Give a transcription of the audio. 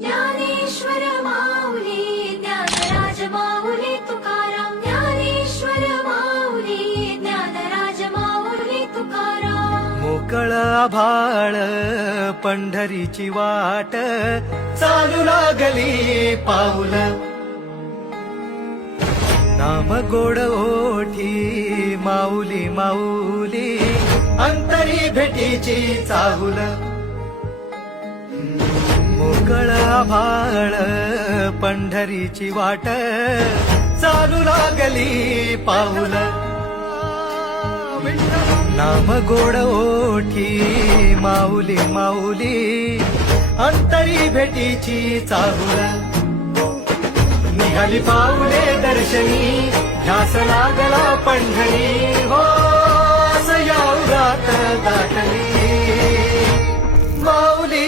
ज्ञानेश्वर माऊली ज्ञानराज माऊली तुकाराम ज्ञानेश्वर माऊली ज्ञानराज माऊली तुकाराम मोकळ आभाळ पंढरीची वाट चालू लागली पाऊल नाम गोड ओठी माऊली माऊली अंतरी भेटीची चाहुल मोकळ आभाळ पंढरीची वाट चालू लागली पाऊल नाम गोड ओठी माऊली माऊली अंतरी भेटीची चाहुल निघाली पाऊले दर्शनी ध्यास लागला पंढरी हो असं या उरात दाटली माऊली